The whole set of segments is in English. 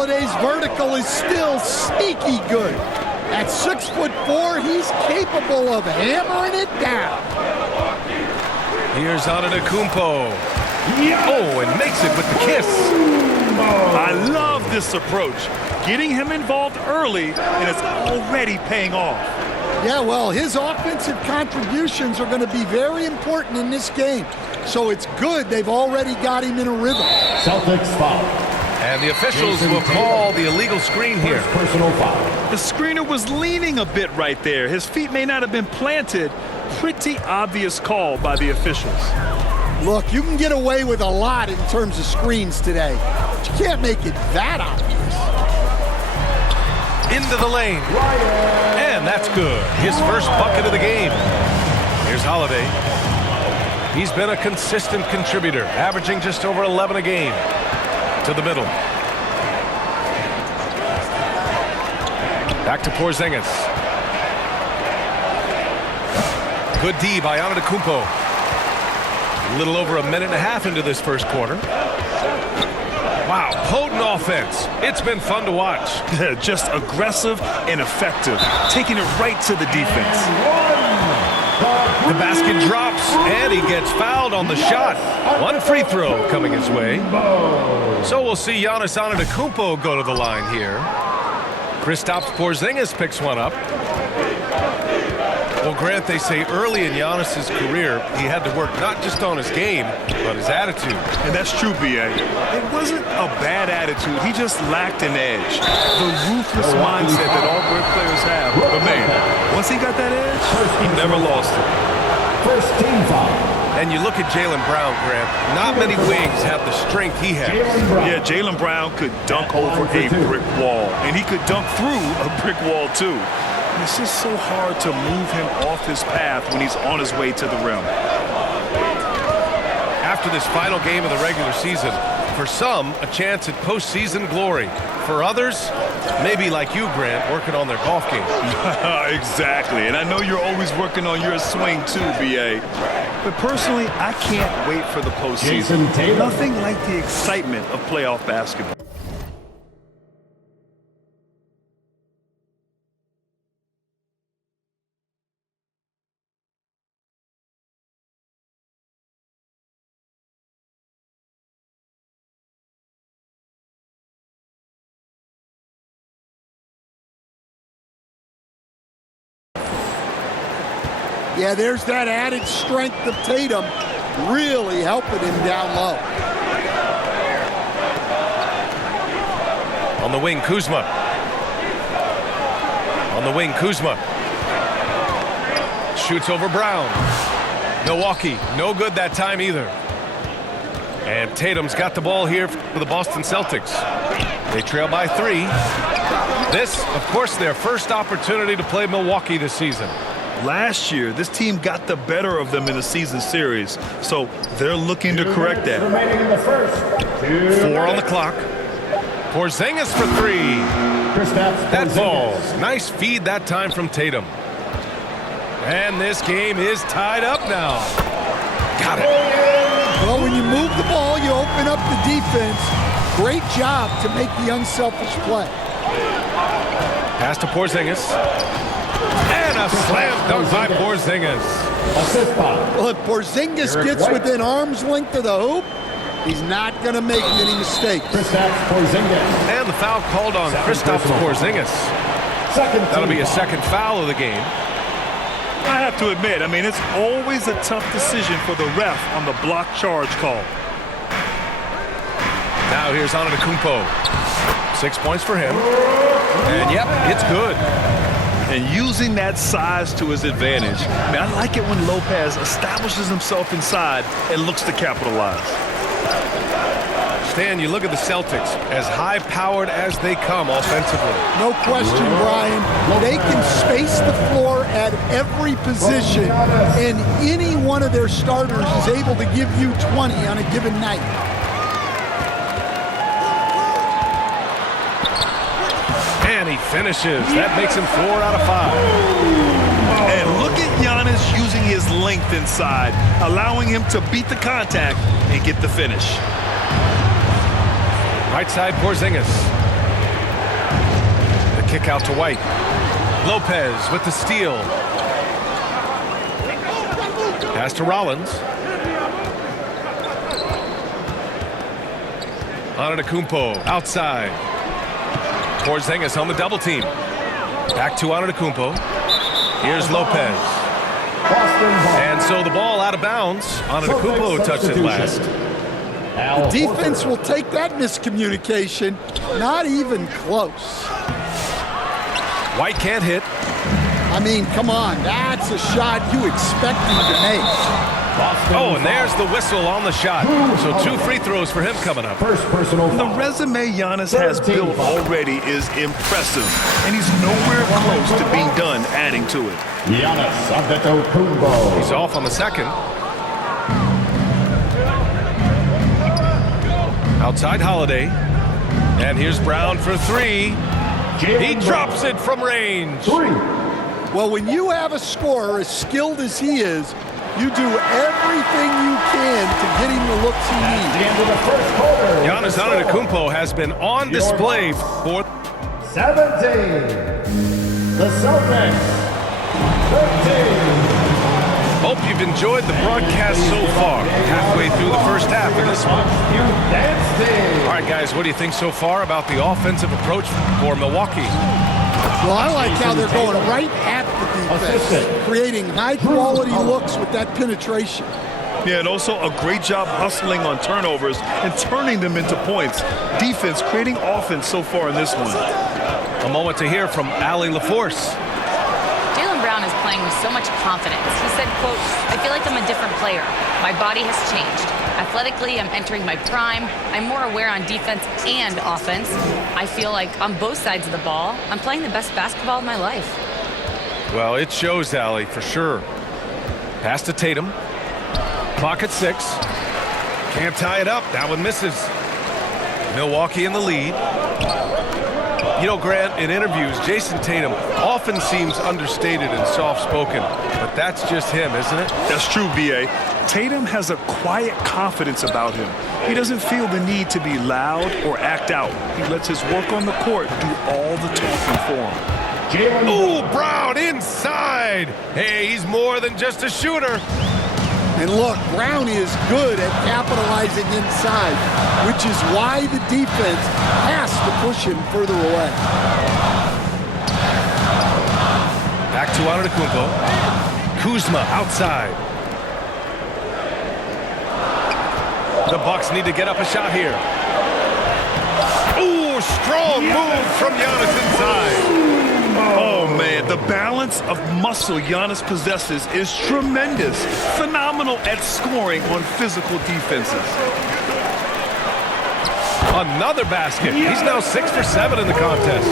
Holiday's vertical is still sneaky good. At 6'4", he's capable of hammering it down. Here's Antetokounmpo. Oh, and makes it with the kiss. I love this approach. Getting him involved early, and it's already paying off. Yeah, well, his offensive contributions are going to be very important in this game. So it's good they've already got him in a rhythm. Celtics foul. And the officials will call the illegal screen here. Personal foul. The screener was leaning a bit right there. His feet may not have been planted. Pretty obvious call by the officials. Look, you can get away with a lot in terms of screens today, but you can't make it that obvious. Into the lane. And that's good. His first bucket of the game. Here's Holiday. He's been a consistent contributor, averaging just over 11 a game. To the middle. Back to Porzingis. Good D by Antetokounmpo. A little over a minute and a half into this first quarter. Wow, potent offense. It's been fun to watch. Just aggressive and effective, taking it right to the defense. The basket drops, and he gets fouled on the shot. One free throw coming his way. So we'll see Giannis Antetokounmpo go to the line here. Kristaps Porzingis picks one up. Well, Grant, they say early in Giannis's career, he had to work not just on his game, but his attitude. And that's true, B.A. It wasn't a bad attitude. He just lacked an edge. The ruthless mindset that all great players have. But, man, once he got that edge, he never lost it. First team foul. And you look at Jaylen Brown, Grant, not many wings have the strength he has. Yeah, Jaylen Brown could dunk over a brick wall, and he could dunk through a brick wall, too. It's just so hard to move him off his path when he's on his way to the rim. After this final game of the regular season, for some, a chance at postseason glory. For others, maybe like you, Grant, working on their golf game. Exactly, and I know you're always working on your swing too, B.A. But personally, I can't wait for the postseason. Nothing like the excitement of playoff basketball. Yeah, there's that added strength of Tatum really helping him down low. On the wing, Kuzma. On the wing, Kuzma. Shoots over Brown. Milwaukee, no good that time either. And Tatum's got the ball here for the Boston Celtics. They trail by 3. This, of course, their first opportunity to play Milwaukee this season. Last year, this team got the better of them in the season series, so they're looking to correct that. 4 on the clock. Porzingis for 3. That falls. Nice feed that time from Tatum. And this game is tied up now. Got it. Well, when you move the ball, you open up the defense. Great job to make the unselfish play. Pass to Porzingis. And a slam dunk by Porzingis. Well, if Porzingis gets within arm's length of the hoop, he's not going to make many mistakes. And the foul called on Kristaps Porzingis. That'll be a second foul of the game. I have to admit, I mean, it's always a tough decision for the ref on the block charge call. Now here's Antetokounmpo. 6 points for him. And yep, it's good. And using that size to his advantage. I mean, I like it when Lopez establishes himself inside and looks to capitalize. Stan, you look at the Celtics, as high-powered as they come offensively. No question, Brian. They can space the floor at every position, and any one of their starters is able to give you 20 on a given night. And he finishes. That makes him 4 out of 5. And look at Giannis using his length inside, allowing him to beat the contact and get the finish. Right side, Porzingis. kick out to White. Lopez with the steal. Pass to Rollins. Antetokounmpo outside. Porzingis on the double team. Back to Antetokounmpo. Here's Lopez. And so the ball out of bounds. Antetokounmpo touched it last. The defense will take that miscommunication. Not even close. White can't hit. I mean, come on. That's a shot you expect him to make. Oh, and there's the whistle on the shot. So 2 free throws for him coming up. First personal The foul. resume Giannis has built already is impressive, and he's nowhere close to being done adding to it. G.Antetokounmpo. He's off on the second. Outside Holiday. And here's Brown for 3. He drops it from range. Well, when you have a scorer as skilled as he is, you do everything you can to get him the looks he needs. The end of the first quarter. Giannis Antetokounmpo has been on display for 17. The Celtics. 13. Hope you've enjoyed the broadcast so far. Halfway through the first half of this one. All right, guys, what do you think so far about the offensive approach for Milwaukee? Well, I like how they're going right at the defense, creating high-quality looks with that penetration. Yeah, and also a great job hustling on turnovers and turning them into points. Defense creating offense so far in this one. A moment to hear from Allie LaForce. Brown is playing with so much confidence. He said, quote, "I feel like I'm a different player. My body has changed. Athletically, I'm entering my prime. I'm more aware on defense and offense. I feel like on both sides of the ball, I'm playing the best basketball of my life." Well, it shows, Allie, for sure. Pass to Tatum. Clock at 6. Can't tie it up. That one misses. Milwaukee in the lead. You know, Grant, in interviews, Jason Tatum often seems understated and soft-spoken, but that's just him, isn't it? That's true, B.A. Tatum has a quiet confidence about him. He doesn't feel the need to be loud or act out. He lets his work on the court do all the talking for him. Ooh, Brown inside. Hey, he's more than just a shooter. And look, Brown is good at capitalizing inside, which is why the defense has to push him further away. Back to Antetokounmpo. Kuzma outside. The Bucks need to get up a shot here. Ooh, strong move from Giannis inside. Oh, man, the balance of muscle Giannis possesses is tremendous. Phenomenal at scoring on physical defenses. Another basket. He's now 6 for 7 in the contest.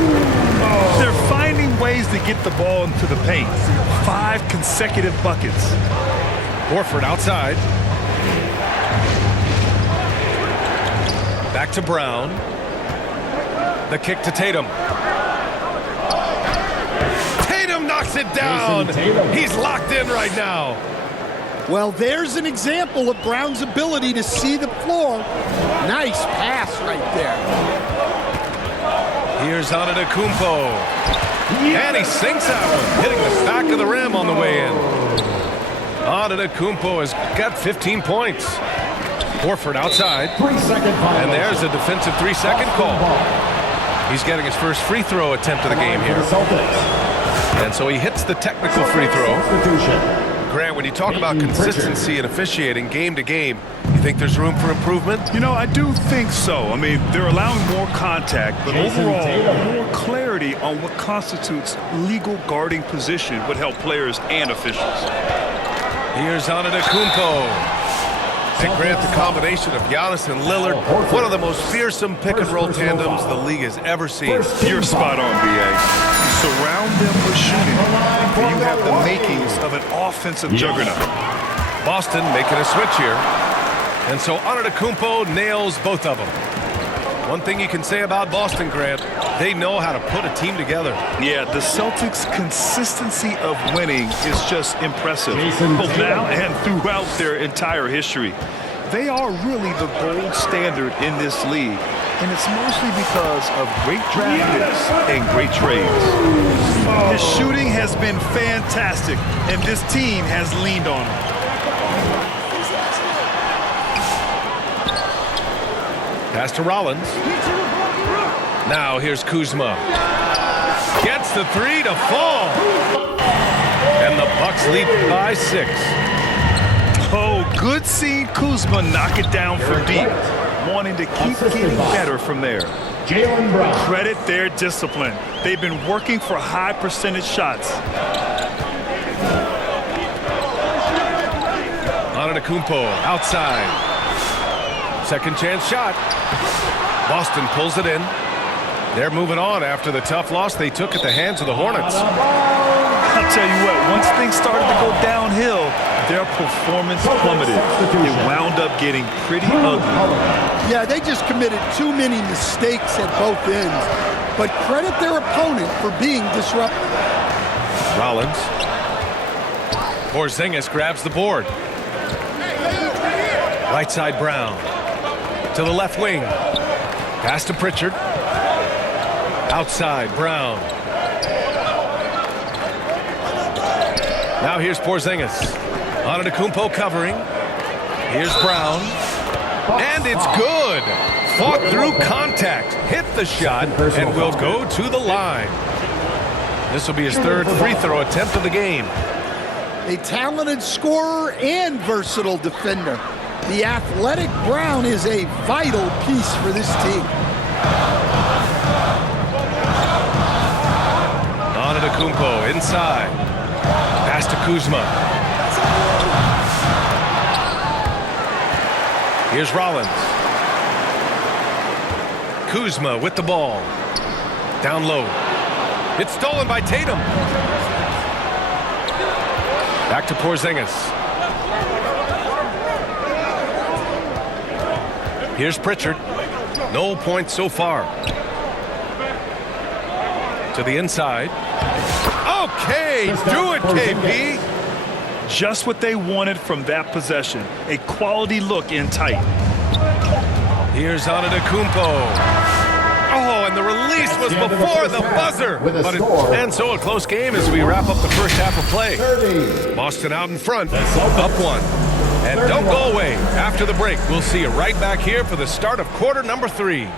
They're finding ways to get the ball into the paint. 5 consecutive buckets. Horford outside. Back to Brown. The kick to Tatum. Knocks it down. He's locked in right now. Well, there's an example of Brown's ability to see the floor. Nice pass right there. Here's Antetokounmpo. And he sinks that one, hitting the back of the rim on the way in. Antetokounmpo has got 15 points. Horford outside. 3-second final. And there's a defensive 3-second call. He's getting his first free throw attempt of the game here. And so he hits the technical free throw. Grant, when you talk about consistency and officiating game to game, you think there's room for improvement? You know, I do think so. I mean, they're allowing more contact, but overall, more clarity on what constitutes legal guarding position would help players and officials. Here's Antetokounmpo. And Grant, the combination of Giannis and Lillard, one of the most fearsome pick-and-roll tandems the league has ever seen. You're spot on, B.A. You surround them with shooting, and you have the makings of an offensive juggernaut. Boston making a switch here. And so Antetokounmpo nails both of them. One thing you can say about Boston, Grant, they know how to put a team together. Yeah, the Celtics' consistency of winning is just impressive, both now and throughout their entire history. They are really the gold standard in this league. And it's mostly because of great draft picks and great trades. His shooting has been fantastic, and this team has leaned on him. Pass to Rollins. Now here's Kuzma. Gets the three to fall. And the Bucks lead by 6. Oh, good seeing Kuzma knock it down for deep. Wanting to keep getting better from there. Jaylen Brown. Credit their discipline. They've been working for high percentage shots. Antetokounmpo outside. Second chance shot. Boston pulls it in. They're moving on after the tough loss they took at the hands of the Hornets. I'll tell you what, once things started to go downhill, their performance plummeted. It wound up getting pretty ugly. Yeah, they just committed too many mistakes at both ends. But credit their opponent for being disruptive. Rollins. Porzingis grabs the board. Right side Brown. To the left wing. Pass to Pritchard. Outside Brown. Now here's Porzingis. Antetokounmpo covering. Here's Brown. And it's good. Fought through contact. Hit the shot and will go to the line. This will be his third free throw attempt of the game. A talented scorer and versatile defender. The athletic Brown is a vital piece for this team. Antetokounmpo inside. Pass to Kuzma. Here's Rollins. Kuzma with the ball. Down low. It's stolen by Tatum. Back to Porzingis. Here's Pritchard. No points so far. To the inside. Okay, do it, KP. Just what they wanted from that possession. A quality look in tight. Here's Antetokounmpo. Oh, and the release was before the buzzer. And so a close game as we wrap up the first half of play. Boston out in front, up 1. And don't go away. After the break, we'll see you right back here for the start of quarter number 3.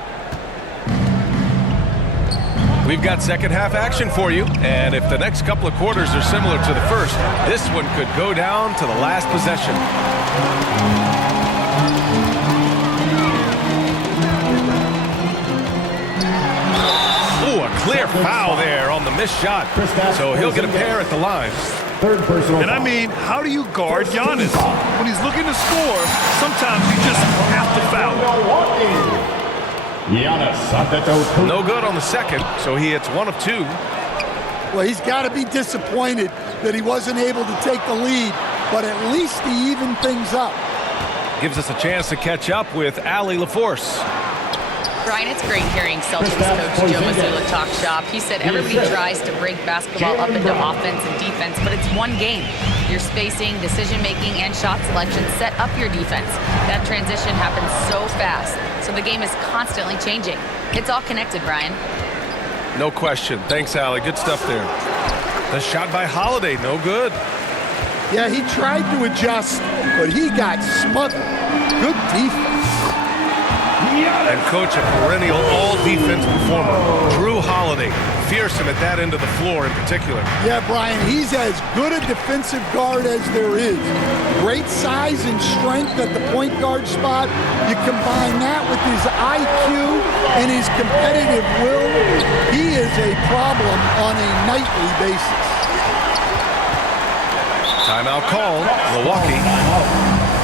We've got second half action for you, and if the next couple of quarters are similar to the first, this one could go down to the last possession. Ooh, a clear foul there on the missed shot, so he'll get a pair at the line. Third personal. And I mean, how do you guard Giannis? When he's looking to score, sometimes you just have to foul him. G.Antetokounmpo. No good on the second, so he hits 1 of 2. Well, he's got to be disappointed that he wasn't able to take the lead, but at least he evened things up. Gives us a chance to catch up with Allie LaForce. Brian, it's great hearing Celtics coach Joe Mazzulla talk shop. He said everybody tries to break basketball up into offense and defense, but it's one game. Your spacing, decision-making, and shot selection set up your defense. That transition happens so fast, so the game is constantly changing. It's all connected, Brian. No question. Thanks, Allie. Good stuff there. The shot by Holiday, no good. Yeah, he tried to adjust, but he got smothered. Good defense. And coach, a perennial all-defense performer, Drew Holiday, fearsome at that end of the floor in particular. Yeah, Brian, he's as good a defensive guard as there is. Great size and strength at the point guard spot. You combine that with his IQ and his competitive will, he is a problem on a nightly basis. Timeout call, Milwaukee.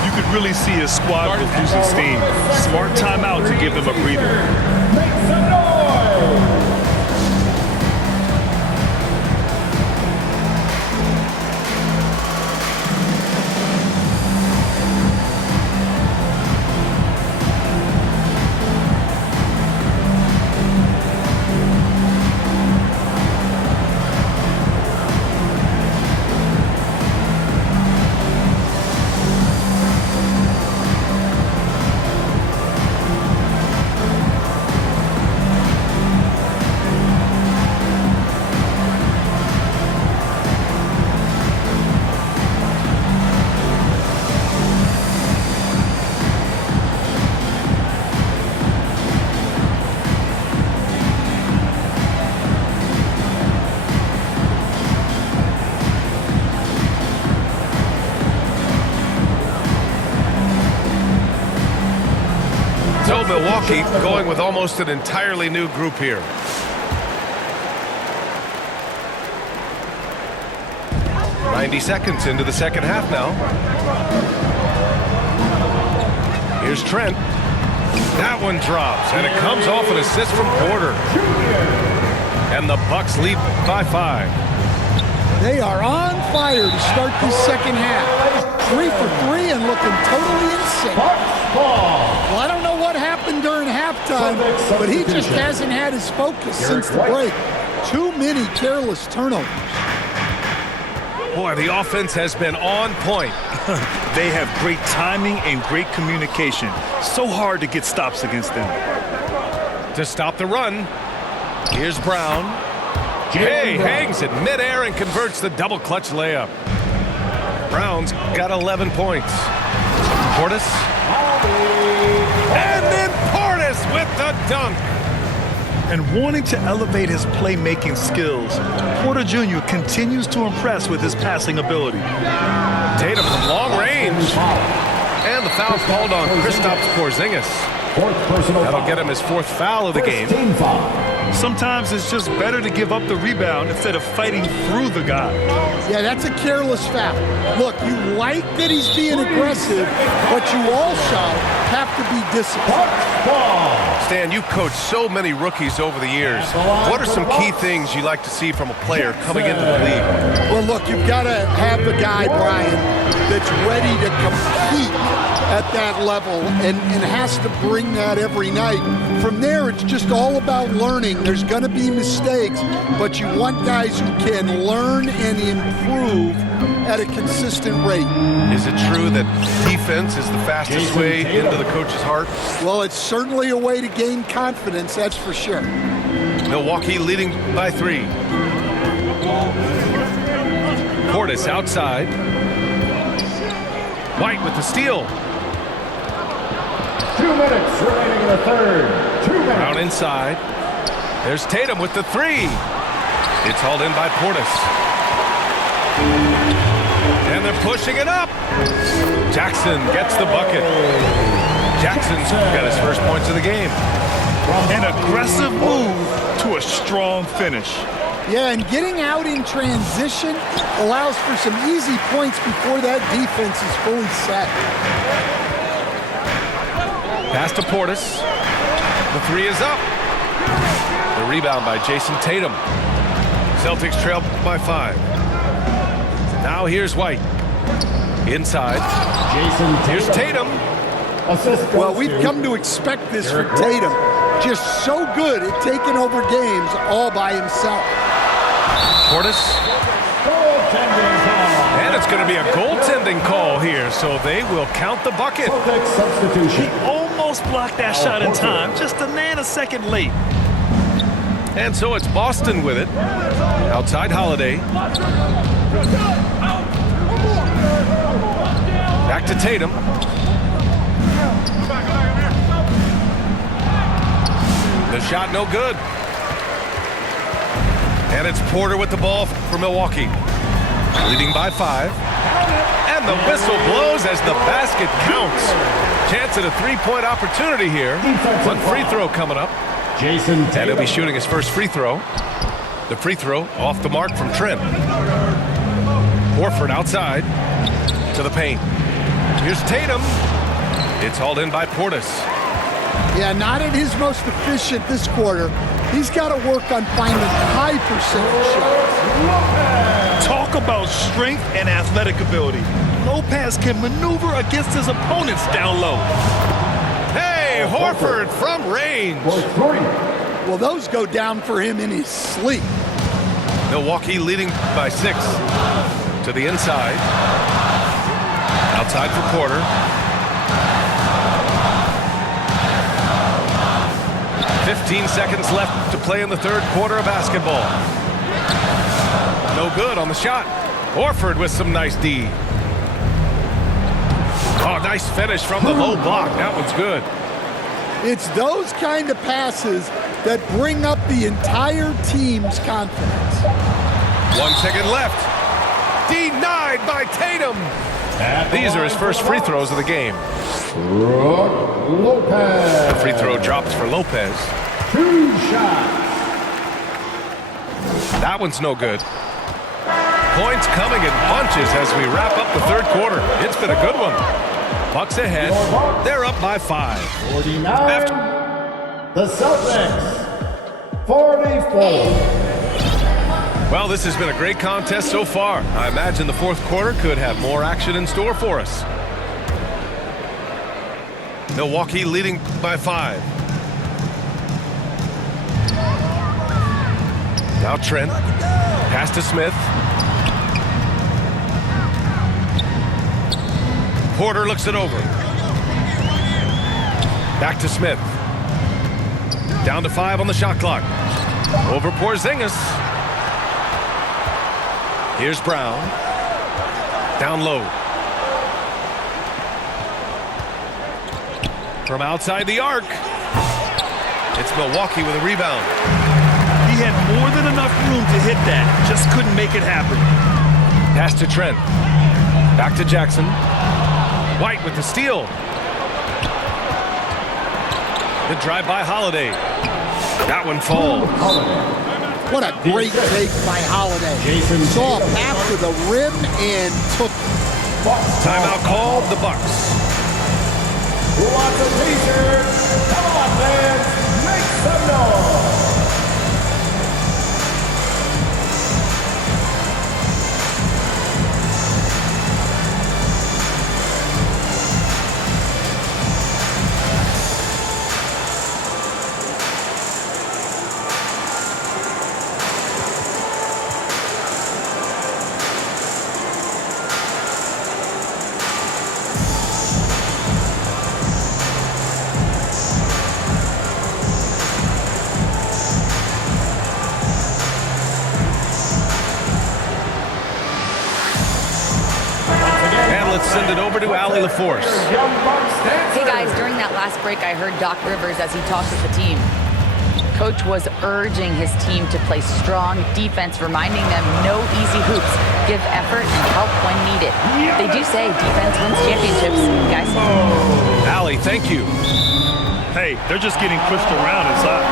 You could really see his squad was losing steam. Smart timeout to give them a breather. Make some noise. Milwaukee going with almost an entirely new group here. "90 seconds into the second half now. Here's Trent. That one drops, and it comes off an assist from Porter. And the Bucks lead by 5. They are on fire to start this second half. 3 for 3 and looking totally insane. Well, I don't know what happened during halftime, but he just hasn't had his focus since the break. Too many careless turnovers. Boy, the offense has been on point. They have great timing and great communication. So hard to get stops against them. To stop the run, here's Brown. Hey, hangs it midair and converts the double clutch layup. Brown's got 11 points. Portis. And then Portis with the dunk. And wanting to elevate his playmaking skills, Porter Jr. continues to impress with his passing ability. Tatum from long range. And the foul called on Kristaps Porzingis. That'll get him his 4th foul of the game. Sometimes it's just better to give up the rebound instead of fighting through the guy. Yeah, that's a careless foul. Look, you like that he's being aggressive, but you also have to be disciplined. Stan, you've coached so many rookies over the years. What are some key things you like to see from a player coming into the league? Well, look, you've got to have the guy, Brian, that's ready to compete at that level and has to bring that every night. From there, it's just all about learning. There's going to be mistakes, but you want guys who can learn and improve at a consistent rate. Is it true that defense is the fastest way into the coach's heart? Well, it's certainly a way to gain confidence, that's for sure. Milwaukee leading by 3. Portis outside. White with the steal. 2 minutes remaining in the third. 2 minutes. Brown inside. There's Tatum with the 3. It's hauled in by Portis. And they're pushing it up. Jackson gets the bucket. Jackson's got his first points of the game. An aggressive move to a strong finish. Yeah, and getting out in transition allows for some easy points before that defense is fully set. Pass to Portis. The 3 is up. The rebound by Jason Tatum. Celtics trail by 5. Now here's White. Inside. Here's Tatum. Well, we've come to expect this from Tatum. Just so good at taking over games all by himself. Portis. And it's going to be a goaltending call here, so they will count the bucket. Substitution. Almost blocked that shot in time, just a nanosecond late. And so it's Boston with it. Outside Holiday. Back to Tatum. The shot no good. And it's Porter with the ball for Milwaukee. Leading by 5. And the whistle blows as the basket counts. Chance at a 3-point opportunity here. One free throw coming up. Jason Tatum. And he'll be shooting his first free throw. The free throw off the mark from Trent. Horford outside to the paint. Here's Tatum. It's hauled in by Portis. Yeah, not at his most efficient this quarter. He's got to work on finding high percentage shots. Talk about strength and athletic ability. Lopez can maneuver against his opponents down low. Hey, Horford from range. For 3. Well, those go down for him in his sleep. Milwaukee leading by 6. To the inside. Outside for Porter. 15 seconds left to play in the third quarter of basketball. No good on the shot. Horford with some nice D. Oh, nice finish from the low block. That one's good. It's those kind of passes that bring up the entire team's confidence. 1 second left. Denied by Tatum. These are his first free throws of the game. Lopez. The free throw drops for Lopez. 2 shots. That one's no good. Points coming in bunches as we wrap up the third quarter. It's been a good one. Bucks ahead. They're up by 5. 49. The Celtics. 44. Well, this has been a great contest so far. I imagine the fourth quarter could have more action in store for us. Milwaukee leading by 5. Now Trent. Pass to Smith. Porter looks it over. Back to Smith. Down to 5 on the shot clock. Over Porzingis. Here's Brown. Down low. From outside the arc. It's Milwaukee with a rebound. He had more than enough room to hit that. Just couldn't make it happen. Pass to Trent. Back to Jackson. White with the steal. The drive by Holiday. That one falls. What a great take by Holiday. Saw a path to the rim and took it. Timeout called, the Bucks. Who wants a t-shirt? Come on, fans. Make some noise. Send it over to Allie LaForce. Hey guys, during that last break, I heard Doc Rivers as he talked with the team. Coach was urging his team to play strong defense, reminding them no easy hoops, give effort and help when needed. They do say defense wins championships, guys. Allie, thank you. Hey, they're just getting pushed around inside.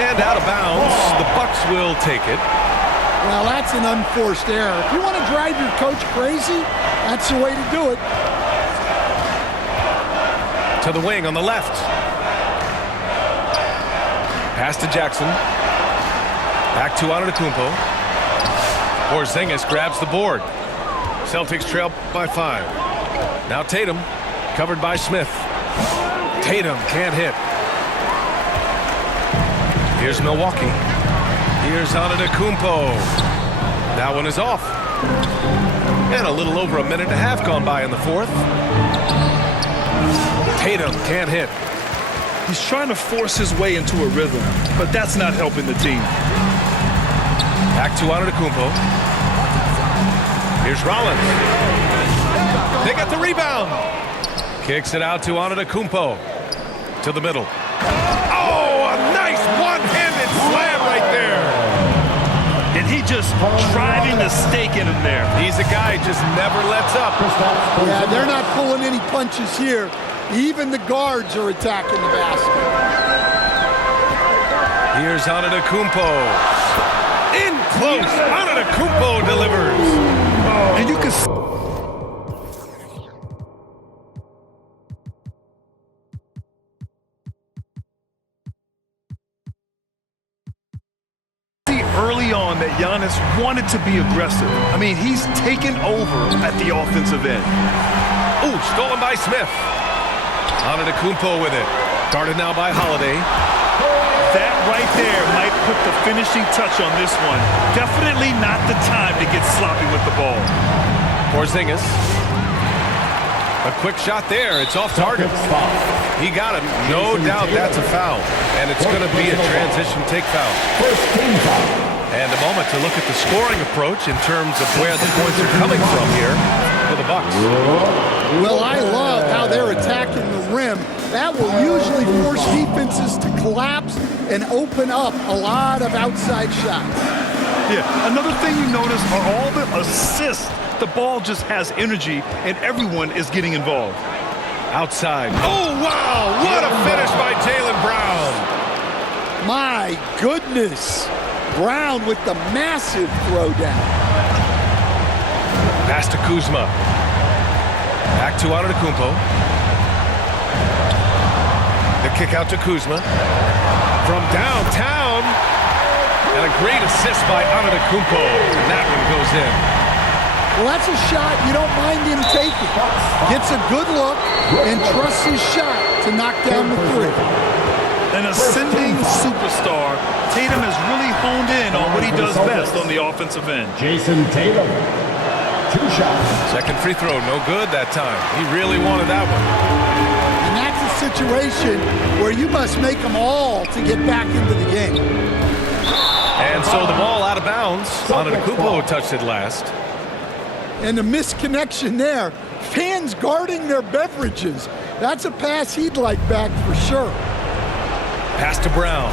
And out of bounds, the Bucks will take it. Well, that's an unforced error. If you want to drive your coach crazy, that's the way to do it. To the wing on the left. Pass to Jackson. Back to Antetokounmpo. Porzingis grabs the board. Celtics trail by 5. Now Tatum, covered by Smith. Tatum can't hit. Here's Milwaukee. Here's Antetokounmpo. That one is off. And a little over a minute and a half gone by in the fourth. Tatum can't hit. He's trying to force his way into a rhythm, but that's not helping the team. Back to Antetokounmpo. Here's Rollins. They got the rebound. Kicks it out to Antetokounmpo. To the middle. Oh, a nice one-handed slam right there. And he just driving the stake in him there. He's a guy who just never lets up. Yeah, they're not pulling any punches here. Even the guards are attacking the basket. Here's Antetokounmpo. In close. Antetokounmpo delivers. And you can early on that Giannis wanted to be aggressive. I mean, he's taken over at the offensive end. Ooh, stolen by Smith. Antetokounmpo with it. Guarded now by Holiday. That right there might put the finishing touch on this one. Definitely not the time to get sloppy with the ball. Porzingis. A quick shot there. It's off target. He got him. No doubt that's a foul. And it's going to be a transition take foul. And a moment to look at the scoring approach in terms of where the points are coming from here for the Bucks. Well, I love how they're attacking the rim. That will usually force defenses to collapse and open up a lot of outside shots. Yeah, another thing you notice are all the assists. The ball just has energy, and everyone is getting involved. Outside. Oh, wow! What a finish by Jaylen Brown. My goodness. Brown with the massive throwdown. Pass to Kuzma. Back to Antetokounmpo. The kick out to Kuzma. From downtown. And a great assist by Antetokounmpo. And that one goes in. Well, that's a shot you don't mind him taking. Gets a good look and trusts his shot to knock down the three. An ascending superstar, Tatum has really honed in on what he does best on the offensive end. Jason Tatum. 2 shots. Second free throw, no good that time. He really wanted that one. And that's a situation where you must make them all to get back into the game. And so the ball out of bounds. Antetokounmpo touched it last. And the misconnection there. Fans guarding their beverages. That's a pass he'd like back for sure. Pass to Brown.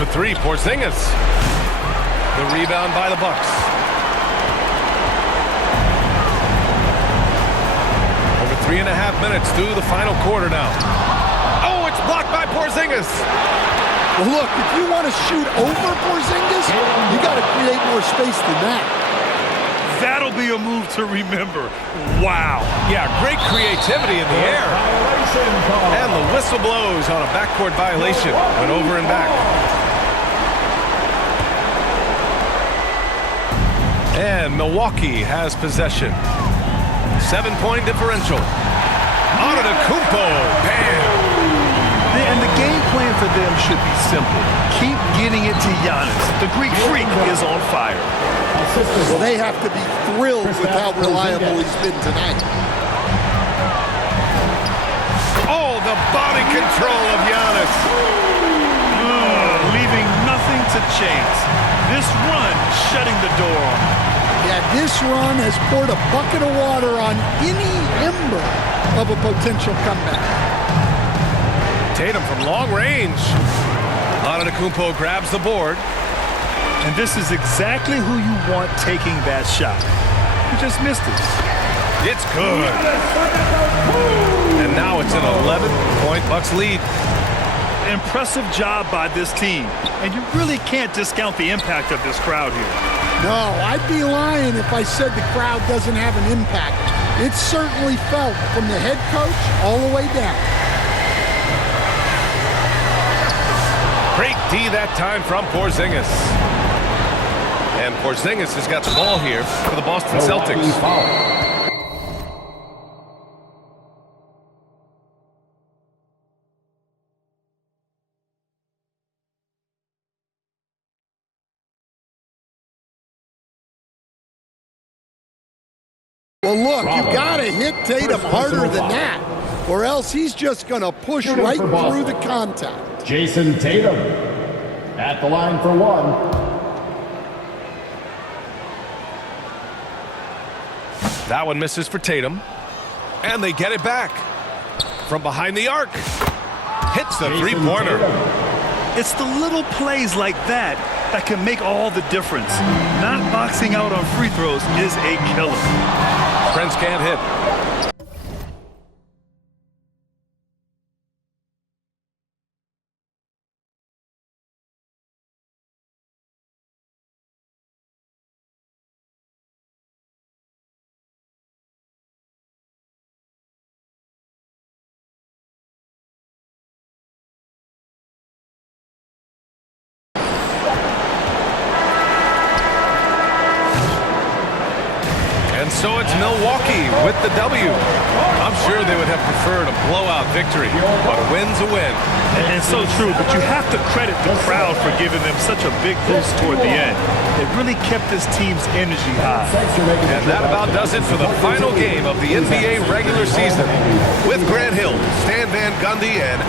The three, Porzingis. The rebound by the Bucks. Over 3.5 minutes through the final quarter now. Oh, it's blocked by Porzingis. Well, look, if you want to shoot over Porzingis, you got to create more space than that. That'll be a move to remember. Wow. Yeah, great creativity in the air. And the whistle blows on a backcourt violation. Went over and back. And Milwaukee has possession. 7-point differential. Antetokounmpo. Bam. And the game plan for them should be simple. Keep getting it to Giannis. The Greek freak is on fire. Well, they have to be thrilled with how reliable he's been tonight. Oh, the body control of Giannis. Leaving nothing to chance. This run shutting the door on him. Yeah, this run has poured a bucket of water on any ember of a potential comeback. Tatum from long range. Antetokounmpo grabs the board. And this is exactly who you want taking that shot. He just missed it. It's good. And now it's an 11-point Bucks lead. Impressive job by this team. And you really can't discount the impact of this crowd here. No, I'd be lying if I said the crowd doesn't have an impact. It's certainly felt from the head coach all the way down. Great D that time from Porzingis. And Porzingis has got the ball here for the Boston Celtics. Well, look, you got to hit Tatum harder than that, or else he's just going to push right through the contact. Jason Tatum at the line for 1. That one misses for Tatum. And they get it back. From behind the arc. Hits the three-pointer. It's the little plays like that that can make all the difference. Not boxing out on free throws is a killer. Prince can't hit. And so it's Milwaukee with the W. I'm sure they would have preferred a blowout victory, but a win's a win. And so true, but you have to credit the crowd for giving them such a big boost toward the end. It really kept this team's energy high. And that about does it for the final game of the NBA regular season. With Grant Hill, Stan Van Gundy, and